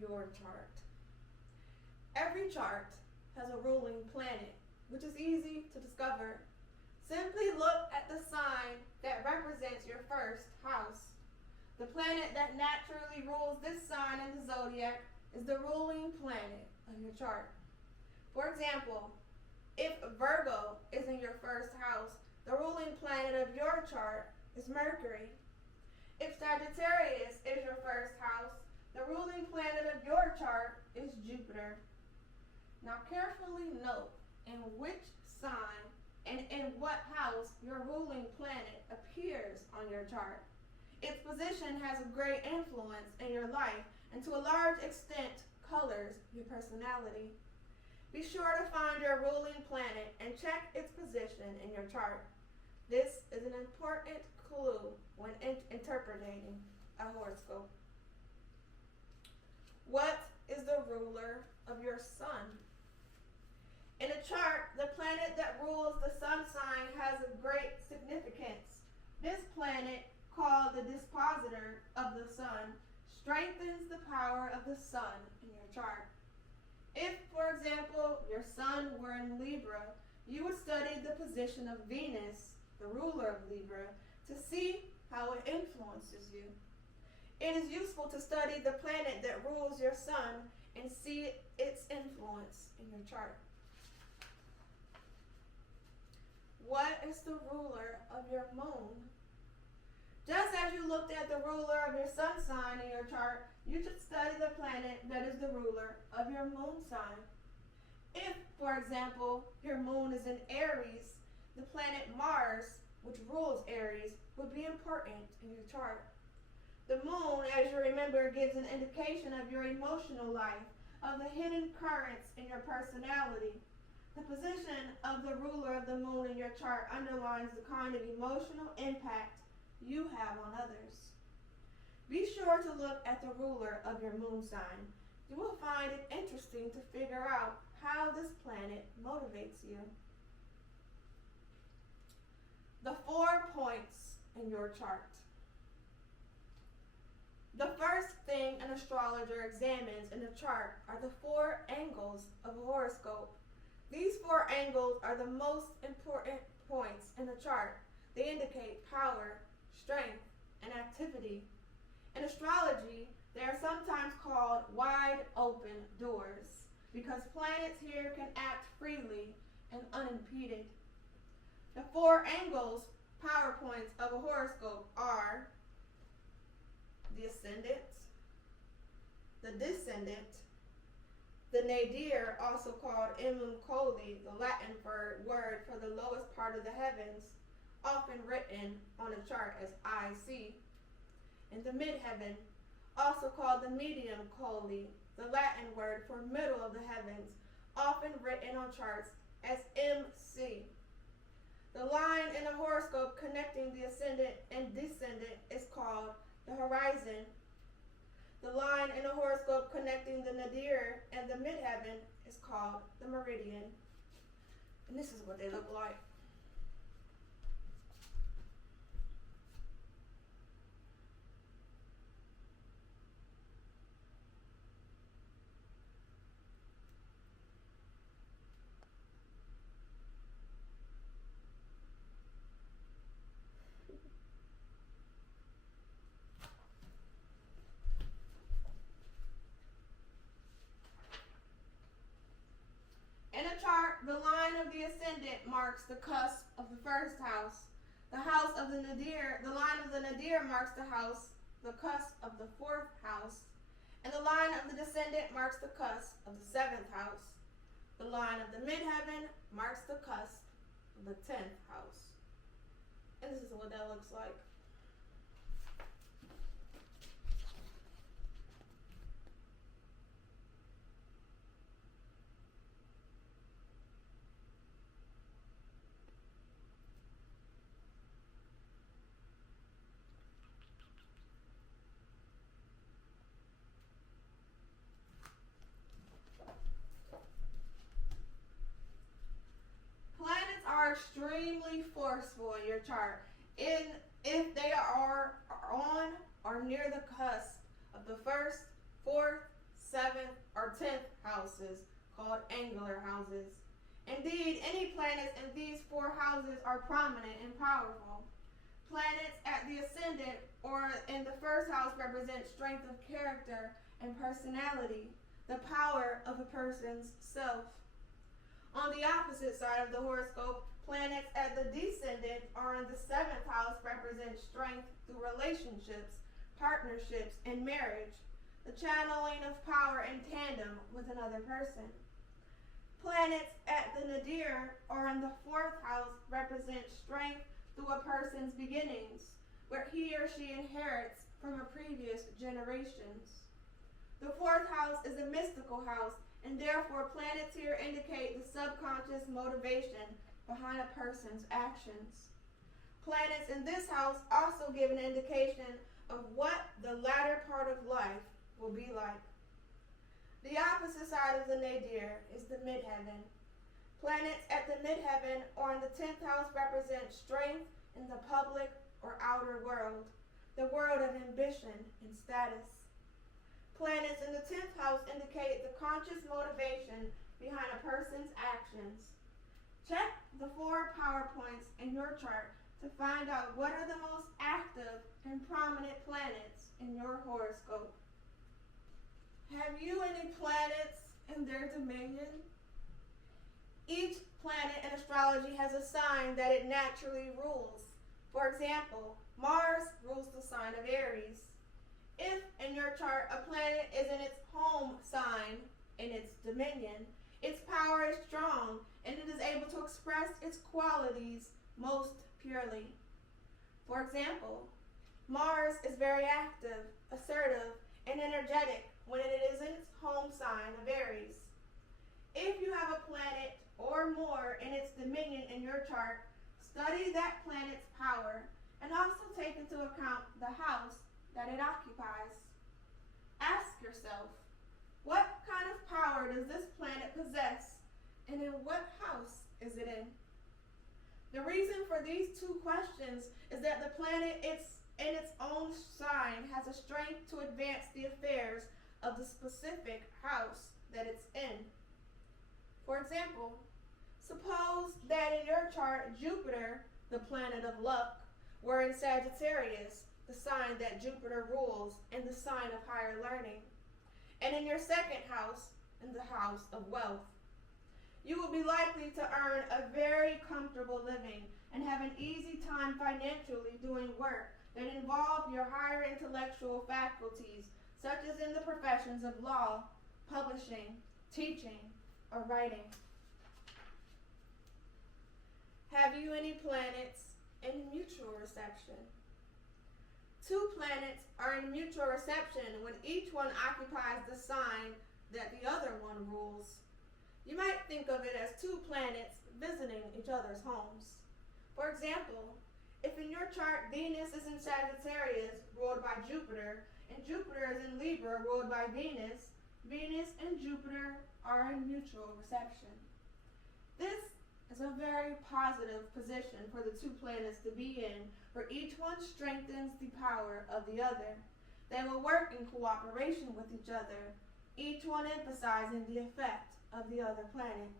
your chart. Every chart has a ruling planet, which is easy to discover. Simply look at the sign that represents your first house. The planet that naturally rules this sign in the zodiac is the ruling planet of your chart. For example, if Virgo is in your first house, the ruling planet of your chart is Mercury. If Sagittarius is your first house, the ruling planet of your chart is Jupiter. Now carefully note in which sign and in what house your ruling planet appears on your chart. Its position has a great influence in your life and to a large extent colors your personality. Be sure to find your ruling planet and check its position in your chart. This is an important clue when interpreting a horoscope. What is the ruler of your sun? In a chart, the planet that rules the sun sign has a great significance. This planet, called the dispositor of the sun, strengthens the power of the sun in your chart. If, for example, your sun were in Libra, you would study the position of Venus, the ruler of Libra, to see how it influences you. It is useful to study the planet that rules your sun and see its influence in your chart. What is the ruler of your moon? Just as you looked at the ruler of your sun sign in your chart, you should study the planet that is the ruler of your moon sign. If, for example, your moon is in Aries, the planet Mars, which rules Aries, would be important in your chart. The moon, as you remember, gives an indication of your emotional life, of the hidden currents in your personality. The position of the ruler of the moon in your chart underlines the kind of emotional impact you have on others. Be sure to look at the ruler of your moon sign. You will find it interesting to figure out how this planet motivates you. The 4 points in your chart. The first thing an astrologer examines in a chart are the 4 angles of a horoscope. These 4 angles are the most important points in a chart. They indicate power, strength, and activity. In astrology, they are sometimes called wide open doors because planets here can act freely and unimpeded. The 4 angles, power points of a horoscope are the ascendant, the descendant, the nadir, also called imum coli, the Latin word for the lowest part of the heavens, often written on a chart as IC, and the midheaven, also called the medium coli, the Latin word for middle of the heavens, often written on charts as MC. The line in a horoscope connecting the ascendant and descendant is called the horizon. The line in a horoscope connecting the nadir and the midheaven is called the meridian. And this is what they look like. In a chart, the line of the ascendant marks the cusp of the first house. The house of the nadir, the line of the nadir marks the cusp of the 4th house. And the line of the descendant marks the cusp of the 7th house. The line of the midheaven marks the cusp of the 10th house. And this is what that looks like. Are extremely forceful in your chart if they are on or near the cusp of the 1st, 4th, 7th, or 10th houses, called angular houses. Indeed, any planets in these 4 houses are prominent and powerful. Planets at the ascendant or in the 1st house represent strength of character and personality, the power of a person's self. On the opposite side of the horoscope, planets at the descendant or in the 7th house represent strength through relationships, partnerships, and marriage, the channeling of power in tandem with another person. Planets at the nadir or in the 4th house represent strength through a person's beginnings, where he or she inherits from a previous generations. The 4th house is a mystical house, and therefore planets here indicate the subconscious motivation behind a person's actions. Planets in this house also give an indication of what the latter part of life will be like. The opposite side of the nadir is the midheaven. Planets at the midheaven or in the 10th house represent strength in the public or outer world, the world of ambition and status. Planets in the 10th house indicate the conscious motivation behind a person's actions. Check the 4 power points in your chart to find out what are the most active and prominent planets in your horoscope. Have you any planets in their dominion? Each planet in astrology has a sign that it naturally rules. For example, Mars rules the sign of Aries. If in your chart a planet is in its home sign, in its dominion, its power is strong and it is able to express its qualities most purely. For example, Mars is very active, assertive, and energetic when it is in its home sign of Aries. If you have a planet or more in its dominion in your chart, study that planet's power and also take into account the house that it occupies. Ask yourself, what kind of power does this planet possess, and in what house is it in? The reason for these 2 questions is that the planet in its own sign has a strength to advance the affairs of the specific house that it's in. For example, suppose that in your chart Jupiter, the planet of luck, were in Sagittarius, the sign that Jupiter rules and the sign of higher learning, and in your 2nd house, in the house of wealth. You will be likely to earn a very comfortable living and have an easy time financially doing work that involve your higher intellectual faculties, such as in the professions of law, publishing, teaching, or writing. Have you any planets in mutual reception? 2 planets are in mutual reception when each one occupies the sign that the other one rules. You might think of it as 2 planets visiting each other's homes. For example, if in your chart Venus is in Sagittarius, ruled by Jupiter, and Jupiter is in Libra, ruled by Venus, Venus and Jupiter are in mutual reception. This is a very positive position for the 2 planets to be in, for each one strengthens the power of the other. They will work in cooperation with each other, each one emphasizing the effect of the other planet.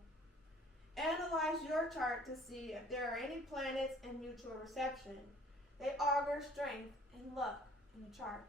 Analyze your chart to see if there are any planets in mutual reception. They augur strength and luck in the chart.